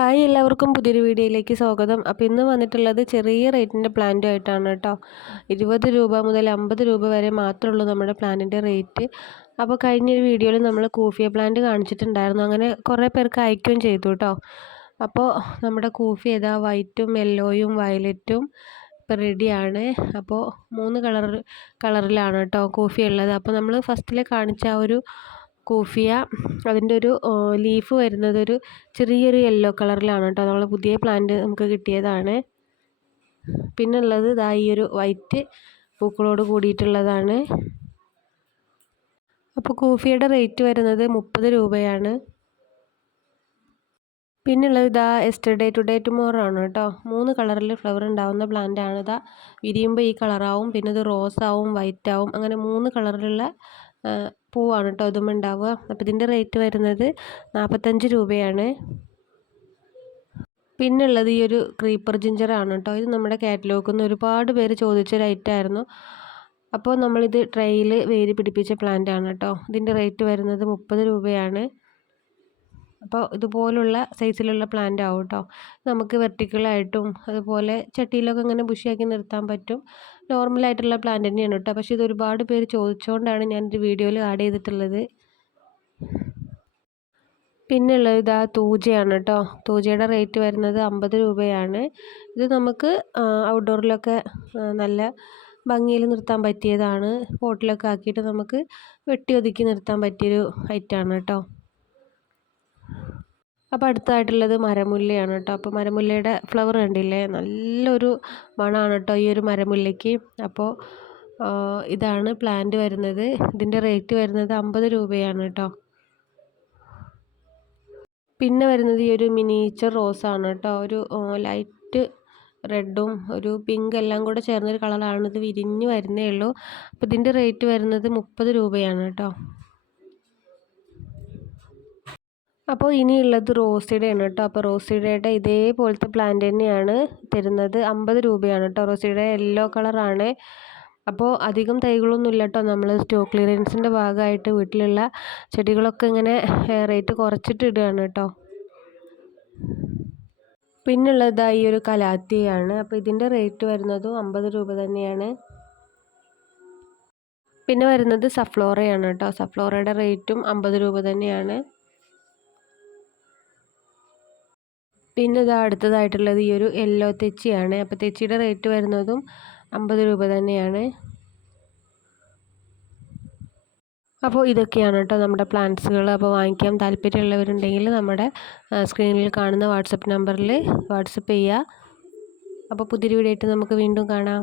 Hi എല്ലാവർക്കും പുതിയൊരു വീഡിയോയിലേക്ക് സ്വാഗതം. അപ്പോൾ ഇന്ന് വന്നിട്ടുള്ളത് ചെറിയ റേറ്റിന്റെ പ്ലാന്റുമായിട്ടാണ് കേട്ടോ. ഇരുപത് രൂപ മുതൽ അമ്പത് രൂപ വരെ മാത്രമേ ഉള്ളൂ നമ്മുടെ പ്ലാന്റിന്റെ റേറ്റ്. അപ്പോൾ കഴിഞ്ഞൊരു വീഡിയോയിൽ നമ്മൾ കൂഫിയ പ്ലാന്റ് കാണിച്ചിട്ടുണ്ടായിരുന്നു. അങ്ങനെ കുറേ പേർക്ക് അയക്കുകയും ചെയ്തു കേട്ടോ. അപ്പോൾ നമ്മുടെ കൂഫി ഏതാ വൈറ്റും യെല്ലോയും വയലറ്റും ഇപ്പോൾ റെഡിയാണ്. അപ്പോൾ മൂന്ന് കളർ കളറിലാണ് കേട്ടോ കൂഫി ഉള്ളത്. അപ്പോൾ നമ്മൾ ഫസ്റ്റിൽ കാണിച്ച ആ ഒരു കൂഫിയ അതിന്റെ ഒരു ലീഫ് വരുന്നത് ഒരു ചെറിയൊരു യെല്ലോ കളറിലാണ് കേട്ടോ. നമ്മൾ പുതിയ പ്ലാന്റ് നമുക്ക് കിട്ടിയതാണ്. പിന്നെ ഉള്ളത് ഇതാ ഈ ഒരു വൈറ്റ് പൂക്കളോട് കൂടിയിട്ടുള്ളതാണ്. അപ്പോൾ കൂഫിയുടെ റേറ്റ് വരുന്നത് മുപ്പത് രൂപയാണ്. പിന്നുള്ളത് ഇതാ എസ്റ്റർഡേ ടുഡേ ടുമോറോ ആണ് കേട്ടോ. മൂന്ന് കളറിൽ ഫ്ലവർ ഉണ്ടാവുന്ന പ്ലാന്റ് ആണ് ഇതാ വിരിയുമ്പോൾ ഈ കളറാവും പിന്നെ ഇത് റോസ് ആവും വൈറ്റ് ആവും അങ്ങനെ മൂന്ന് കളറിലുള്ള പൂവാണ് കേട്ടോ ഇതും ഉണ്ടാവുക അപ്പോൾ ഇതിന്റെ റേറ്റ് വരുന്നത് നാൽപ്പത്തഞ്ച് രൂപയാണ്. പിന്നുള്ളത് ഈ ഒരു ക്രീപ്പർ ആണ് കേട്ടോ ഇത് നമ്മുടെ കാറ്റലോഗിൽ നിന്ന് ഒരുപാട് പേര് ചോദിച്ചൊരു ഐറ്റമായിരുന്നു അപ്പോൾ നമ്മളിത് ട്രെയിൽ വേര് പിടിപ്പിച്ച പ്ലാന്റ് ആണ് കേട്ടോ. ഇതിന്റെ റേറ്റ് വരുന്നത് മുപ്പത് രൂപയാണ്. അപ്പോൾ ഇതുപോലുള്ള സൈസിലുള്ള പ്ലാന്റ് ആവും കേട്ടോ. നമുക്ക് വെർട്ടിക്കലായിട്ടും അതുപോലെ ചട്ടിയിലൊക്കെ ഇങ്ങനെ ബുഷിയാക്കി നിർത്താൻ പറ്റും. നോർമലായിട്ടുള്ള പ്ലാന്റ് തന്നെയാണ് കേട്ടോ പക്ഷേ ഇത് ഒരുപാട് പേര് ചോദിച്ചുകൊണ്ടാണ് ഞാനൊരു വീഡിയോയിൽ ആഡ് ചെയ്തിട്ടുള്ളത്. പിന്നെ ഉള്ളത് ഇതാ തൂജയാണ് കേട്ടോ തൂജയുടെ റേറ്റ് വരുന്നത് അമ്പത് രൂപയാണ്. ഇത് നമുക്ക് ഔട്ട്ഡോറിലൊക്കെ നല്ല ഭംഗിയിൽ നിർത്താൻ പറ്റിയതാണ്. പോട്ടിലൊക്കെ ആക്കിയിട്ട് നമുക്ക് വെട്ടി ഒതുക്കി നിർത്താൻ പറ്റിയൊരു ഐറ്റമാണ് കേട്ടോ അപ്പോൾ അടുത്തായിട്ടുള്ളത് മരമുല്ലയാണ് കേട്ടോ. അപ്പോൾ മരമുല്ലയുടെ ഫ്ലവർ കണ്ടില്ലേ? നല്ലൊരു മണമാണ് കേട്ടോ ഈ ഒരു മരമുല്ലയ്ക്ക്. അപ്പോൾ ഇതാണ് പ്ലാന്റ് വരുന്നത്. ഇതിന്റെ റേറ്റ് വരുന്നത് അമ്പത് രൂപയാണ് കേട്ടോ. പിന്നെ വരുന്നത് ഈ ഒരു മിനിയേച്ചർ റോസാണ് കേട്ടോ. ഒരു ലൈറ്റ് റെഡും ഒരു പിങ്ക് എല്ലാം കൂടെ ചേർന്നൊരു കളറാണ് ഇത് വിരിഞ്ഞ് വരുന്നേ ഉള്ളൂ. അപ്പോൾ ഇതിന്റെ റേറ്റ് വരുന്നത് മുപ്പത് രൂപയാണ് കേട്ടോ. അപ്പോൾ ഇനിയുള്ളത് റോസിഡയാണ് കേട്ടോ. അപ്പോൾ റോസിഡയുടെ ഇതേപോലത്തെ പ്ലാന്റ് തന്നെയാണ് തരുന്നത്. അമ്പത് രൂപയാണ് കേട്ടോ. റോസിയുടെ യെല്ലോ കളറാണ് അപ്പോൾ അധികം തൈകളൊന്നും ഇല്ല കേട്ടോ. നമ്മൾ സ്റ്റോക്ക് ക്ലിയറൻസിന്റെ ഭാഗമായിട്ട് വീട്ടിലുള്ള ചെടികളൊക്കെ ഇങ്ങനെ റേറ്റ് കുറച്ചിട്ട് ഇടുകയാണ് കേട്ടോ. പിന്നുള്ളത് ഈ ഒരു കലാത്തിയാണ്. അപ്പോൾ ഇതിന്റെ റേറ്റ് വരുന്നതും അമ്പത് രൂപ തന്നെയാണ്. പിന്നെ വരുന്നത് സഫ്ലോറയാണ് കേട്ടോ. സഫ്ലോറയുടെ റേറ്റും അമ്പത് രൂപ തന്നെയാണ്. പിന്നെ ഇതാ അടുത്തതായിട്ടുള്ളത് ഈ ഒരു യെല്ലോ തെച്ചിയാണ്. അപ്പോൾ തെച്ചിയുടെ റേറ്റ് വരുന്നതും അമ്പത് രൂപ തന്നെയാണ്. അപ്പോൾ ഇതൊക്കെയാണ് കേട്ടോ നമ്മുടെ പ്ലാന്റ്സുകൾ അപ്പോൾ വാങ്ങിക്കാൻ താല്പര്യമുള്ളവരുണ്ടെങ്കിൽ നമ്മുടെ സ്ക്രീനിൽ കാണുന്ന വാട്സപ്പ് നമ്പറിൽ വാട്സപ്പ് ചെയ്യുക അപ്പോൾ പുതിയൊരു വീഡിയോ ആയിട്ട് നമുക്ക് വീണ്ടും കാണാം.